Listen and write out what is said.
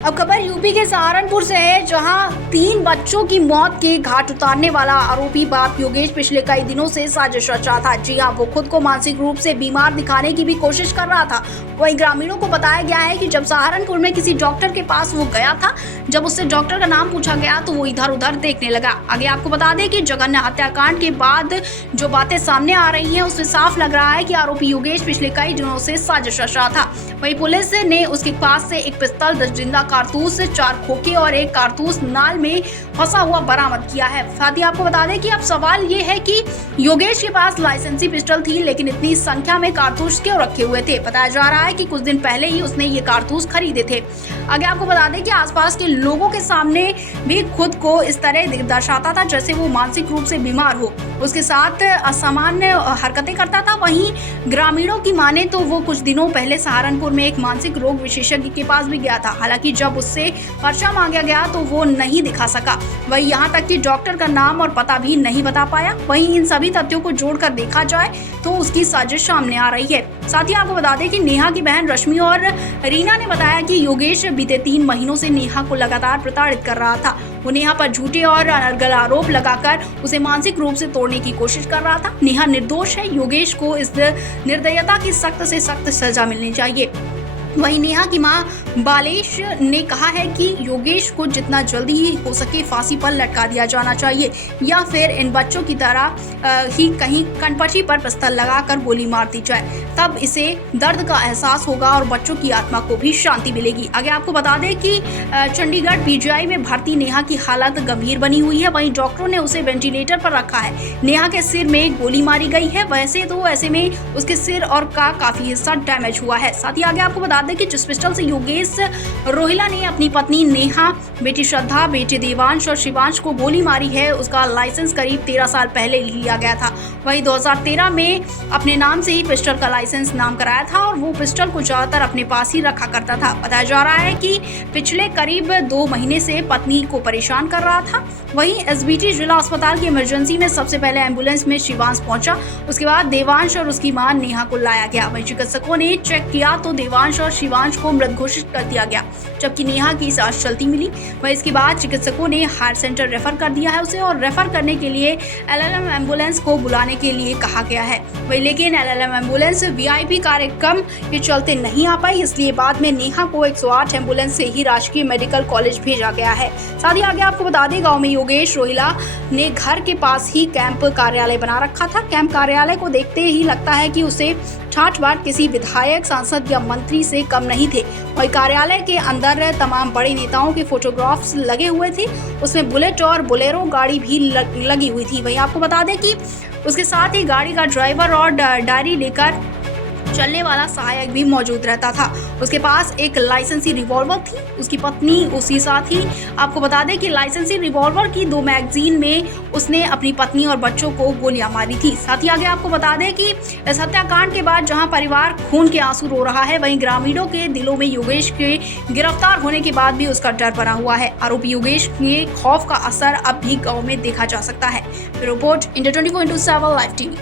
अब खबर यूपी के सहारनपुर से है, जहां 3 बच्चों की मौत के घाट उतारने वाला आरोपी बाप योगेश पिछले कई दिनों से साजिश रचा था। जी हां, वो खुद को मानसिक रूप से बीमार दिखाने की भी कोशिश कर रहा था। वहीं ग्रामीणों को बताया गया है कि जब सहारनपुर में किसी डॉक्टर के पास वो गया था, जब उससे डॉक्टर का नाम पूछा गया तो वो इधर उधर देखने लगा। आगे आपको बता दें कि जघन्य हत्याकांड के बाद जो बातें सामने आ रही हैं, उससे साफ लग रहा है कि आरोपी योगेश पिछले कई दिनों से साजिश रच रहा था। वहीं पुलिस ने उसके पास से एक पिस्तौल, 10 जिंदा कारतूस, 4 खोखे और एक कारतूस नाल में फंसा हुआ बरामद किया है। साथ ही आपको बता दें कि अब सवाल ये है कि योगेश के पास लाइसेंसी पिस्टल थी, लेकिन इतनी संख्या में कारतूस क्यों रखे हुए थे। बताया जा रहा है कि कुछ दिन पहले ही उसने ये कारतूस खरीदे थे। आगे आपको बता दें कि आसपास के लोगों के सामने भी खुद को इस तरह दर्शाता था जैसे वो मानसिक रूप से बीमार हो, उसके साथ असामान्य हरकतें करता था। वहीं ग्रामीणों की माने तो वो कुछ दिनों पहले सहारनपुर में एक मानसिक रोग विशेषज्ञ के पास भी गया था। हालांकि जब उससे पर्चा मांगा गया तो वो नहीं दिखा सका। वहीं यहाँ तक कि डॉक्टर का नाम और पता भी नहीं बता पाया। वहीं इन सभी तथ्यों को जोड़कर देखा जाए तो उसकी साजिश सामने आ रही है। साथ ही आपको बता दें कि नेहा की बहन रश्मि और रीना ने बताया कि योगेश बीते 3 महीनों से नेहा को लगातार प्रताड़ित कर रहा था। वो नेहा पर झूठे और अनर्गल आरोप लगाकर उसे मानसिक रूप से तोड़ने की कोशिश कर रहा था। नेहा निर्दोष है, योगेश को इस निर्दयता की सख्त से सख्त सजा मिलनी चाहिए। वहीं नेहा की मां बालेश ने कहा है कि योगेश को जितना जल्दी हो सके फांसी पर लटका दिया जाना चाहिए, या फिर इन बच्चों की तरह ही कहीं कनपटी पर पिस्तौल लगाकर गोली मार दी जाए। तब इसे दर्द का एहसास होगा और बच्चों की आत्मा को भी शांति मिलेगी। आगे आपको बता दें कि चंडीगढ़ पीजीआई में भर्ती नेहा की हालत गंभीर बनी हुई है। वहीं डॉक्टरों ने उसे वेंटिलेटर पर रखा है। नेहा के सिर में गोली मारी गई है। वैसे तो ऐसे में उसके सिर और का काफी हिस्सा डैमेज हुआ है। साथ ही आगे आपको बता दें कि जिस पिस्टल से योगेश रोहिला ने अपनी पत्नी नेहा, बेटी श्रद्धा, बेटे देवांश और शिवांश को गोली मारी है, उसका लाइसेंस करीब 13 साल पहले लिया गया था। वहीं 2013 में अपने नाम से ही पिस्टल का लाइसेंस नाम कराया था और वो पिस्टल को ज्यादातर अपने पास ही रखा करता था। बताया जा रहा है कि पिछले करीब 2 महीने से पत्नी को परेशान कर रहा था। वहीं एसबीटी जिला अस्पताल की इमरजेंसी में सबसे पहले एम्बुलेंस में शिवांश पहुंचा, उसके बाद देवांश और उसकी मां नेहा को लाया गया। वहीं चिकित्सकों ने चेक किया तो देवांश और शिवांश को मृत घोषित कर दिया गया, जबकि नेहा की सांस चलती मिली। वहीं इसके बाद चिकित्सकों ने हार्ट सेंटर रेफर कर दिया है उसे, और रेफर करने के लिए एलएलएम एम्बुलेंस को बुलाने के लिए कहा गया है। वहीं लेकिन एलएलएम एम्बुलेंस वीआईपी कार्यक्रम के चलते नहीं आ पाई, इसलिए बाद में नेहा को 108 एम्बुलेंस से ही राजकीय मेडिकल कॉलेज भेजा गया है। साथ ही आगे आपको बता दें, गाँव में योगेश रोहिला ने घर के पास ही कैंप कार्यालय बना रखा था। कैंप कार्यालय को देखते ही लगता है कि उसे ठाठ बाट किसी विधायक, सांसद या मंत्री से कम नहीं थे। वही कार्यालय के अंदर तमाम बड़े नेताओं के फोटोग्राफ्स लगे हुए थे। उसमें बुलेट और बोलेरो गाड़ी भी लगी हुई थी। वही आपको बता दें कि उसके साथ ही गाड़ी का ड्राइवर और डायरी लेकर चलने वाला सहायक भी मौजूद रहता था। उसके पास एक लाइसेंसी रिवॉल्वर थी, उसकी पत्नी उसी साथ ही। आपको बता दें कि लाइसेंसी रिवॉल्वर की 2 मैगजीन में उसने अपनी पत्नी और बच्चों को गोलियां मारी थी। साथ ही आगे आपको बता दें कि इस हत्याकांड के बाद जहां परिवार खून के आंसू रो रहा है, वहीं ग्रामीणों के दिलों में योगेश के गिरफ्तार होने के बाद भी उसका डर बना हुआ है। आरोपी योगेश के खौफ का असर अब भी गाँव में देखा जा सकता है। Report India 24/7 live TV.